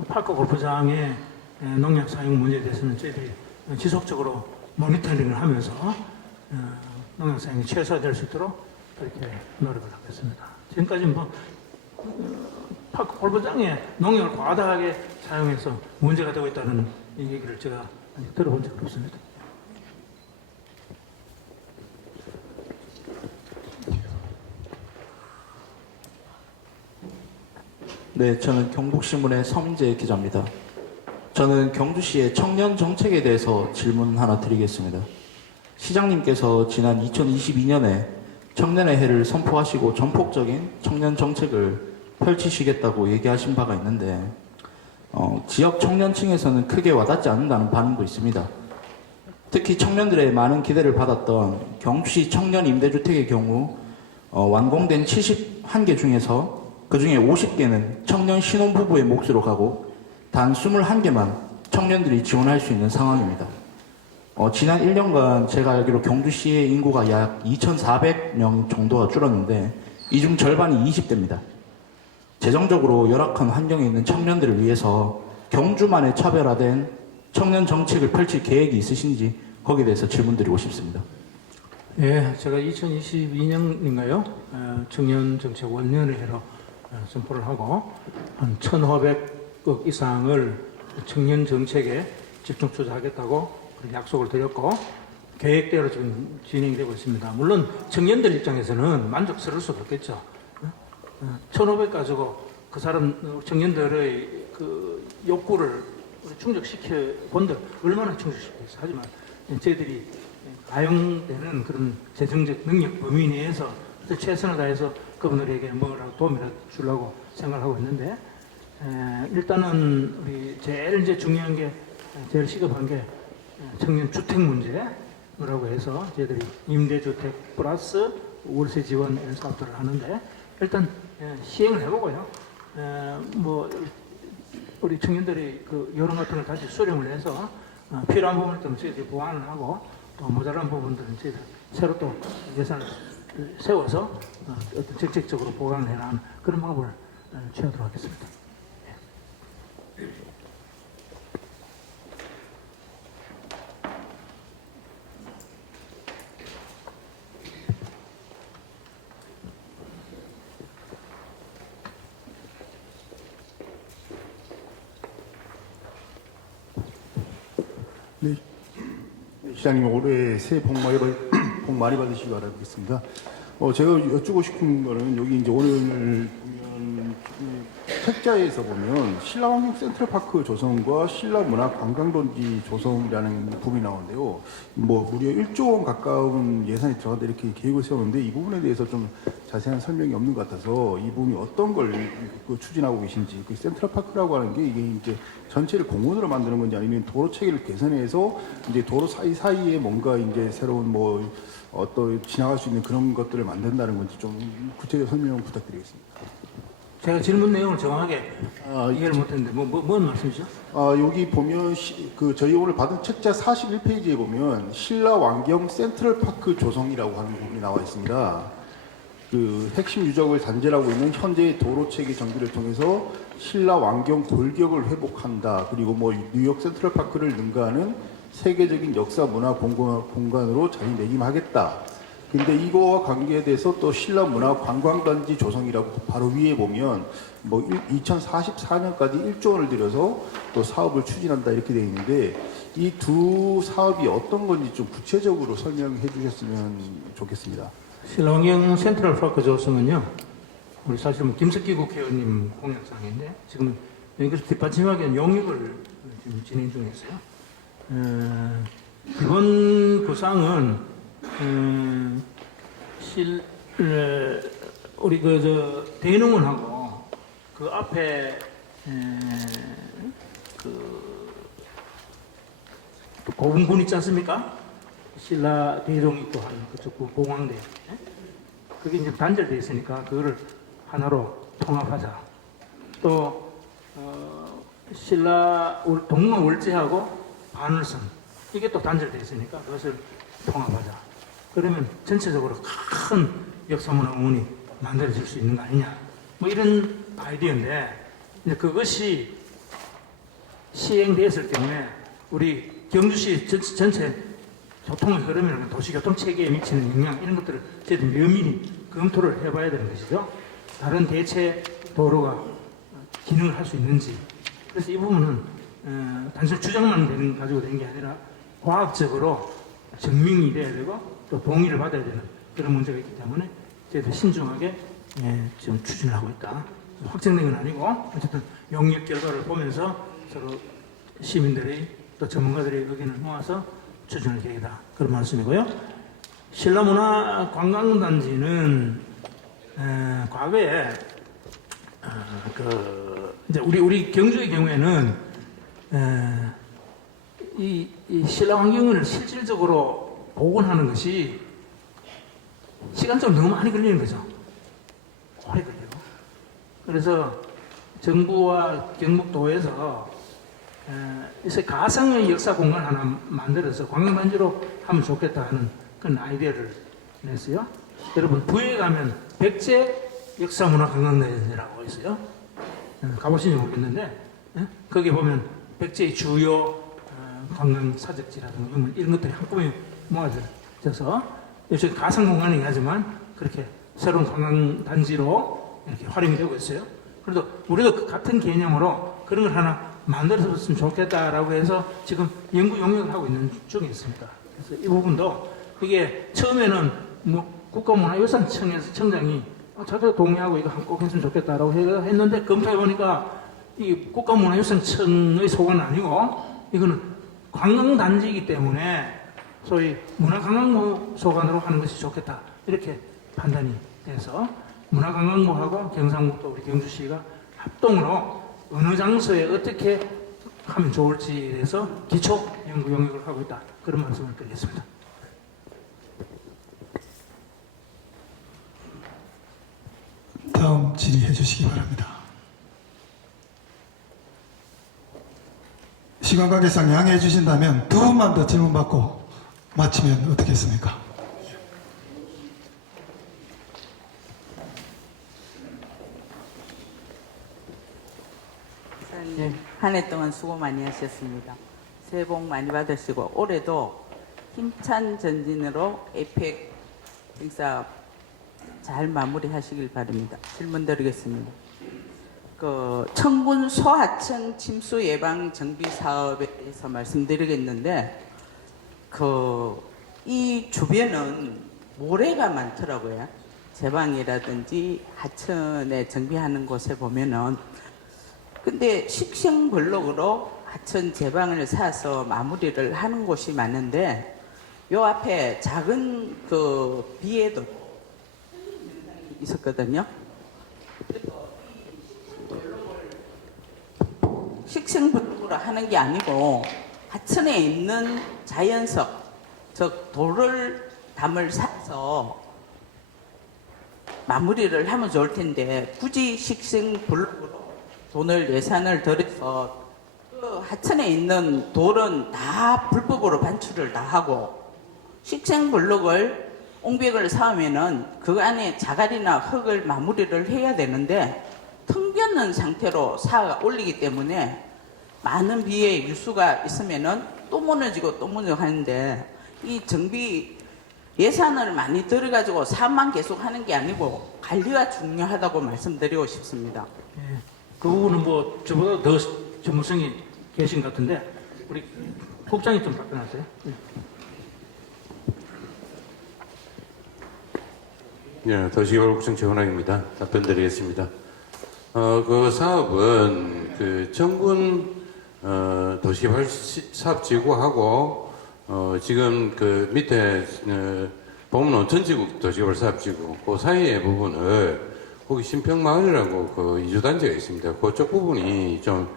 파크 골프장의 농약 사용 문제에 대해서는 저희들이 지속적으로 모니터링을 하면서 농약 사용이 최소화될 수 있도록 그렇게 노력을 하겠습니다. 지금까지 파크 골프장에 농약을 과다하게 사용해서 문제가 되고 있다는 이 얘기를 제가 아직 들어본 적은 없습니다. 네, 저는 경북신문의 서민재 기자입니다. 저는 경주시의 청년 정책에 대해서 질문 하나 드리겠습니다. 시장님께서 지난 2022년에 청년의 해를 선포하시고 전폭적인 청년 정책을 펼치시겠다고 얘기하신 바가 있는데 지역 청년층에서는 크게 와닿지 않는다는 반응도 있습니다. 특히 청년들의 많은 기대를 받았던 경주시 청년 임대주택의 경우 완공된 71개 중에서 그 중에 50개는 청년 신혼부부의 몫으로 가고 단 21개만 청년들이 지원할 수 있는 상황입니다. 지난 1년간 제가 알기로 경주시의 인구가 약 2,400명 정도가 줄었는데 이 중 절반이 20대입니다. 재정적으로 열악한 환경에 있는 청년들을 위해서 경주만의 차별화된 청년 정책을 펼칠 계획이 있으신지 거기에 대해서 질문드리고 싶습니다. 예, 제가 2022년인가요? 청년 정책 원년을 해로 선포를 하고 한 1,500억 이상을 청년 정책에 집중 투자하겠다고 약속을 드렸고 계획대로 지금 진행이 되고 있습니다. 물론 청년들 입장에서는 만족스러울 수도 없겠죠. 1,500 가지고 그 사람 청년들의 그 욕구를 충족시켜 본들 얼마나 충족시키겠어. 하지만 저희들이 가용되는 그런 재정적 능력 범위 내에서 최선을 다해서 그분들에게 뭐라고 도움이라도 주려고 생각을 하고 있는데 일단은 우리 제일 이제 중요한 게 제일 시급한 게 청년 주택 문제라고 해서 저희들이 임대주택 플러스 월세 지원 이런 사업들을 하는데 일단 시행을 해보고요. 우리 청년들이 그 여론 같은 걸 다시 수렴을 해서 필요한 부분을 좀 저희들이 보완을 하고 또 모자란 부분들은 저희들 새로 또 예산을 세워서 어떤 정책적으로 보완을 해나가는 그런 방법을 취하도록 하겠습니다. 네, 시장님 올해 새해 복 많이 받으시기 바라겠습니다. 제가 여쭈고 싶은 거는 여기 이제 오늘 보면 책자에서 보면 신라환경 센트럴파크 조성과 신라문화관광단지 조성이라는 부분이 나오는데요. 무려 1조 원 가까운 예산이 들어가다 이렇게 계획을 세웠는데 이 부분에 대해서 좀 자세한 설명이 없는 것 같아서 이 부분이 어떤 걸 추진하고 계신지, 그 센트럴파크라고 하는 게 이게 이제 전체를 공원으로 만드는 건지 아니면 도로 체계를 개선해서 이제 도로 사이사이에 뭔가 이제 새로운 뭐 어떤 지나갈 수 있는 그런 것들을 만든다는 건지 좀 구체적 설명 부탁드리겠습니다. 제가 질문 내용을 정확하게 이해를 못했는데 뭔 말씀이죠? 여기 보면 그 저희 오늘 받은 책자 41페이지에 보면 신라 왕경 센트럴파크 조성이라고 하는 부분이 나와 있습니다. 그 핵심 유적을 단절하고 있는 현재의 도로 체계 정비를 통해서 신라 왕경 골격을 회복한다. 그리고 뭐 뉴욕 센트럴파크를 능가하는 세계적인 역사 문화 공간으로 자리매김하겠다. 근데 이거와 관계돼서 또 신라 문화 관광단지 조성이라고 바로 위에 보면 뭐 2044년까지 1조 원을 들여서 또 사업을 추진한다 이렇게 되어 있는데 이 두 사업이 어떤 건지 좀 구체적으로 설명해 주셨으면 좋겠습니다. 신라왕경 센트럴파크 조성은요, 우리 사실 뭐 김석기 국회의원님 공약사항인데 지금 여기서 뒷받침하기 용역을 지금 진행 중에 있어요. 이번 구상은 우리 대농원하고 그 앞에 그 고분군 있지 않습니까? 신라 대종 있고 한 그쪽 봉황대 그게 이제 단절되어 있으니까 그거를 하나로 통합하자. 또 신라 동문 월제하고 반월선 이게 또 단절되어 있으니까 그것을 통합하자. 그러면 전체적으로 큰 역사문화 공원이 만들어질 수 있는 거 아니냐. 뭐 이런 아이디어인데 이제 그것이 시행됐을 경우에 우리 경주시 전체 교통의 흐름이나 도시교통 체계에 미치는 영향 이런 것들을 저희들 면밀히 검토를 해봐야 되는 것이죠. 다른 대체 도로가 기능을 할 수 있는지. 그래서 이 부분은 단순 주장만 가지고 된 게 아니라 과학적으로 증명이 돼야 되고 또 동의를 받아야 되는 그런 문제가 있기 때문에 저희들 신중하게 지금 추진을 하고 있다. 확정된 건 아니고 어쨌든 용역 결과를 보면서 서로 시민들이 또 전문가들의 의견을 모아서 추진할 계획이다. 그런 말씀이고요. 신라문화관광단지는 과거에 이제 우리 경주의 경우에는 이 신라 환경을 실질적으로 복원하는 것이 시간적으로 너무 많이 걸리는 거죠. 오래 걸려요. 그래서 정부와 경북도에서 가상의 역사 공간 하나 만들어서 관광단지로 하면 좋겠다 하는 그런 아이디어를 냈어요. 여러분 부에 가면 백제 역사문화관광단지라고 있어요. 가보시는지 모르겠는데 거기 보면 백제의 주요 관광 사적지라든가 이런 것들이 한꺼번에 모아져서 요즘 가상 공간이긴 하지만 그렇게 새로운 관광단지로 이렇게 활용이 되고 있어요. 그래도 우리도 같은 개념으로 그런 걸 하나 만들어줬으면 좋겠다라고 해서 지금 연구 용역을 하고 있는 중에 있습니다. 그래서 이 부분도 이게 처음에는 뭐 국가문화유산청에서 청장이 저도 동의하고 이거 꼭 했으면 좋겠다라고 했는데 검토해 보니까 이 국가문화유산청의 소관은 아니고 이거는 관광단지이기 때문에 소위 문화관광부 소관으로 하는 것이 좋겠다 이렇게 판단이 돼서 문화관광부하고 경상북도 우리 경주시가 합동으로 어느 장소에 어떻게 하면 좋을지에 대해서 기초 연구 용역을 하고 있다. 그런 말씀을 드리겠습니다. 다음 질의해 주시기 바랍니다. 시간 관계상 양해해 주신다면 두 분만 더 질문 받고 마치면 어떻겠습니까? 한 해 동안 수고 많이 하셨습니다. 새해 복 많이 받으시고 올해도 힘찬 전진으로 에이펙 행사 잘 마무리하시길 바랍니다. 질문 드리겠습니다. 청군 소하청 침수 예방 정비 사업에 대해서 말씀드리겠는데 이 주변은 모래가 많더라고요. 제방이라든지 하천에 정비하는 곳에 보면은 근데 식생 블록으로 하천 제방을 사서 마무리를 하는 곳이 많은데 요 앞에 작은 비에도 있었거든요. 식생블록으로 하는 게 아니고 하천에 있는 자연석, 즉 돌을 담을 사서 마무리를 하면 좋을 텐데 굳이 식생블록으로 돈을 예산을 들여서 그 하천에 있는 돌은 다 불법으로 반출을 다 하고 식생블록을 옹벽을 쌓으면은 그 안에 자갈이나 흙을 마무리를 해야 되는데 텅 비었는 상태로 쌓아 올리기 때문에 많은 비의 유수가 있으면은 또 무너지고 또 무너지고 하는데 이 정비 예산을 많이 들여가지고 사업만 계속 하는 게 아니고 관리가 중요하다고 말씀드리고 싶습니다. 그 부분은 뭐 저보다 더 전문성이 계신 것 같은데 우리 국장이 좀 답변하세요. 네, 도시개발국장 최원학입니다. 답변드리겠습니다. 그 사업은 그 정군 도시개발 사업지구하고 지금 그 밑에 보면 온천지구 도시개발 사업지구 그 사이의 부분을 거기 신평마을이라고 그 이주단지가 있습니다. 그쪽 부분이 좀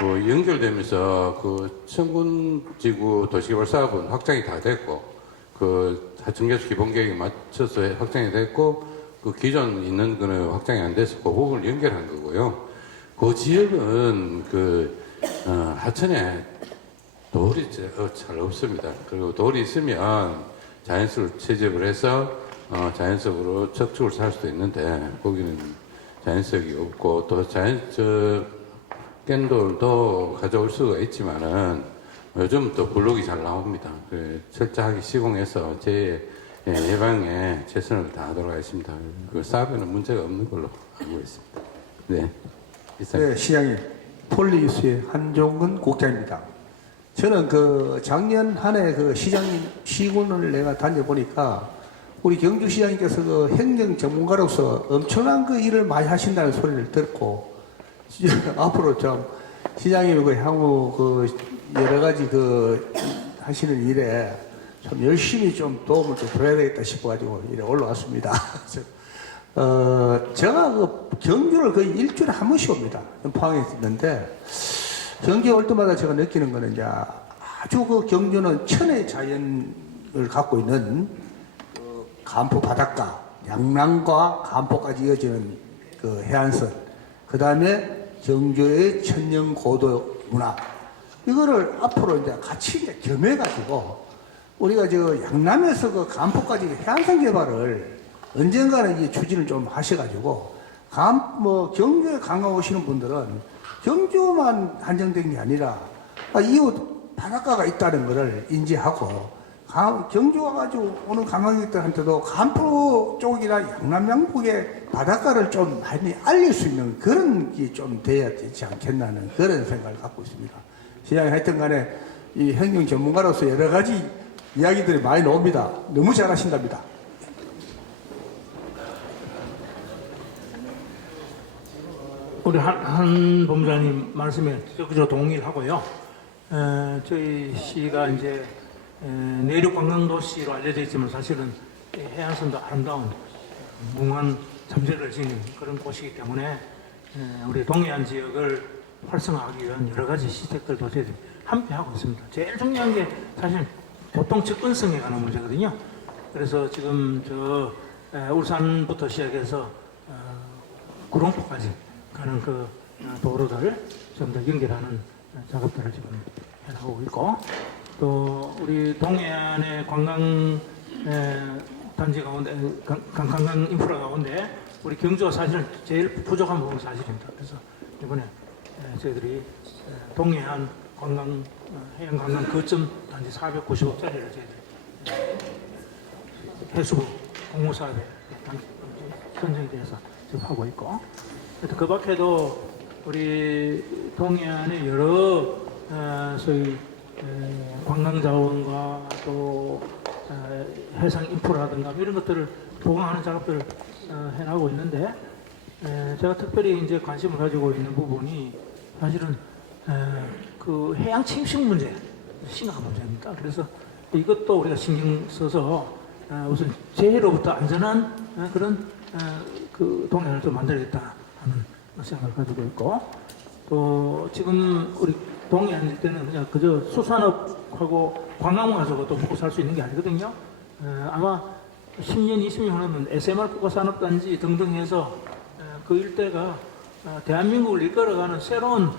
연결되면서 그 청군지구 도시개발 사업은 확장이 다 됐고 그 하천개수 기본계획에 맞춰서 확장이 됐고 그 기존 있는 거는 확장이 안 돼서 그 부분을 연결한 거고요. 그 지역은 그 하천에 돌이 잘 없습니다. 그리고 돌이 있으면 자연스럽게 채집을 해서 자연적으로 척축을 살 수도 있는데 거기는 자연석이 없고 또 자연적 깬돌도 가져올 수가 있지만은 요즘 또 블록이 잘 나옵니다. 철저하게 시공해서 제 예방에 최선을 다하도록 하겠습니다. 그 사업에는 문제가 없는 걸로 알고 있습니다. 네, 네, 시장님 폴리유스의 한종근 국장입니다. 저는 그 작년 한 해 그 시장님 시군을 내가 다녀보니까 우리 경주시장님께서 그 행정 전문가로서 엄청난 그 일을 많이 하신다는 소리를 듣고 앞으로 좀 시장님 그 향후 그 여러 가지 그 하시는 일에 좀 열심히 좀 도움을 좀 줘야 되겠다 싶어가지고 이래 올라왔습니다. 제가 그 경주를 거의 일주일에 한 번씩 옵니다. 포항에 있는데 경주에 올 때마다 제가 느끼는 거는 이제 아주 그 경주는 천혜의 자연을 갖고 있는 간포 바닷가, 양남과 간포까지 이어지는 그 해안선, 그 다음에 경주의 천년 고도 문화, 이거를 앞으로 이제 같이 이제 겸해가지고 우리가 저 양남에서 그 간포까지 해안선 개발을 언젠가는 이 추진을 좀 하셔가지고 경주에 관광 오시는 분들은 경주만 한정된 게 아니라 이웃 바닷가가 있다는 것을 인지하고 경주 와가지고 오는 관광객들한테도 간포 쪽이나 양남 양북의 바닷가를 좀 많이 알릴 수 있는 그런 게 좀 돼야 되지 않겠나는 그런 생각을 갖고 있습니다. 시장이 하여튼 간에 이 행정 전문가로서 여러 가지 이야기들이 많이 나옵니다. 너무 잘하신답니다. 우리 한 본부장님 말씀에 적극적으로 동의를 하고요. 저희 시가 이제 내륙 관광도시로 알려져 있지만 사실은 해안선도 아름다운 뭉한 잠재를 지닌 그런 곳이기 때문에 우리 동해안 지역을 활성화하기 위한 여러 가지 시책들도 저희들이 함께 하고 있습니다. 제일 중요한 게 사실 보통 접근성에 관한 문제거든요. 그래서 지금 저 울산부터 시작해서 구룡포까지 가는 그 도로들을 좀 더 연결하는 작업들을 지금 해나가고 있고, 또 우리 동해안의 관광 단지 가운데 관광 인프라 가운데 우리 경주가 사실 제일 부족한 부분이 사실입니다. 그래서 이번에 저희들이 동해안 관광 해양 관광 거점 단지 490억짜리를 저희들이 해수부 공무사업에 선정이 돼서 지금 하고 있고, 그 밖에도 우리 동해안의 여러 소위 관광 자원과 또 해상 인프라든가 이런 것들을 보강하는 작업들을 해나가고 있는데, 제가 특별히 이제 관심을 가지고 있는 부분이 사실은 그 해양 침식 문제, 심각한 문제입니다. 그래서 이것도 우리가 신경 써서 우선 재해로부터 안전한 그런 그 동향을 좀 만들어야겠다 하는 생각을 가지고 있고, 또 지금 우리 동해안 일대는 그냥 그저 수산업하고 관광만 가지고 또 먹고 살 수 있는 게 아니거든요. 아마 10년, 20년 후에는 SMR 국가산업단지 등등 해서 그 일대가 대한민국을 이끌어가는 새로운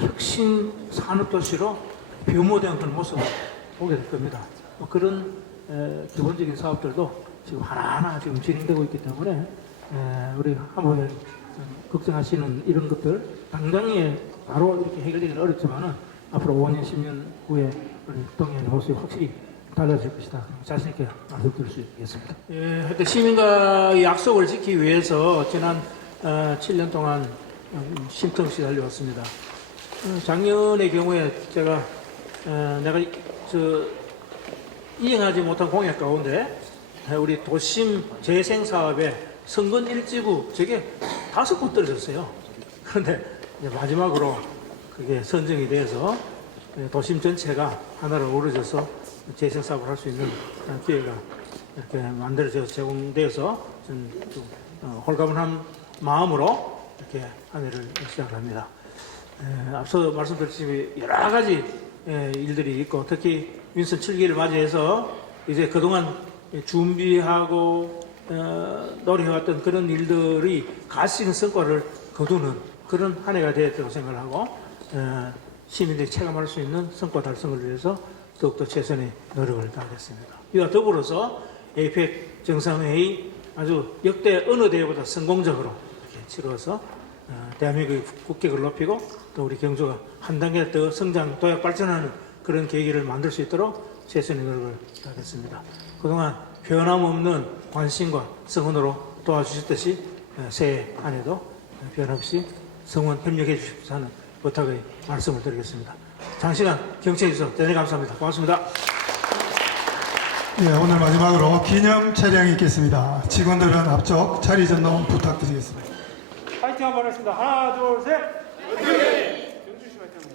혁신 산업도시로 변모되는 그런 모습을 보게 될 겁니다. 뭐 그런 기본적인 사업들도 지금 하나하나 지금 진행되고 있기 때문에 우리 한번 걱정하시는 이런 것들 당장에 바로 이렇게 해결되기는 어렵지만은 앞으로 5년, 10년 후에 우리 동해안의 모습이 확실히 달라질 것이다. 자신 있게 말씀드릴 수 있겠습니다. 하여튼 시민과의 약속을 지키기 위해서 지난 7년 동안 쉼없이 달려왔습니다. 작년의 경우에 제가 내가 이행하지 못한 공약 가운데 우리 도심 재생 사업에 성건 일지구 저게 5번 떨어졌어요. 그런데 이제 마지막으로 그게 선정이 돼서 도심 전체가 하나로 어우러져서 재생 사업을 할 수 있는 기회가 이렇게 만들어져서 제공되어서 좀 홀가분한 마음으로 이렇게 한 해를 시작합니다. 앞서 말씀드렸듯이 여러 가지 일들이 있고, 특히 윈슨 7기를 맞이해서 이제 그동안 준비하고 노력해왔던 그런 일들이 가치 있는 성과를 거두는 그런 한 해가 되었다고 생각을 하고, 시민들이 체감할 수 있는 성과 달성을 위해서 더욱더 최선의 노력을 다하겠습니다. 이와 더불어서 APEC 정상회의 아주 역대 어느 대회보다 성공적으로 이렇게 치러서 대한민국의 국격을 높이고 또 우리 경주가 한 단계 더 성장, 도약 발전하는 그런 계기를 만들 수 있도록 최선의 노력을 다하겠습니다. 그동안 변함없는 관심과 성원으로 도와주셨듯이 새해 한 해도 변함없이 성원 협력해 주십사 하는 부탁의 말씀을 드리겠습니다. 장시간 경청해 주셔서 대단히 감사합니다. 고맙습니다. 예, 오늘 마지막으로 기념 차량이 있겠습니다. 직원들은 앞쪽 자리 전동 부탁드리겠습니다. 파이팅 한번 하겠습니다. 하나, 둘, 셋. 파이팅! 경주시 파이팅.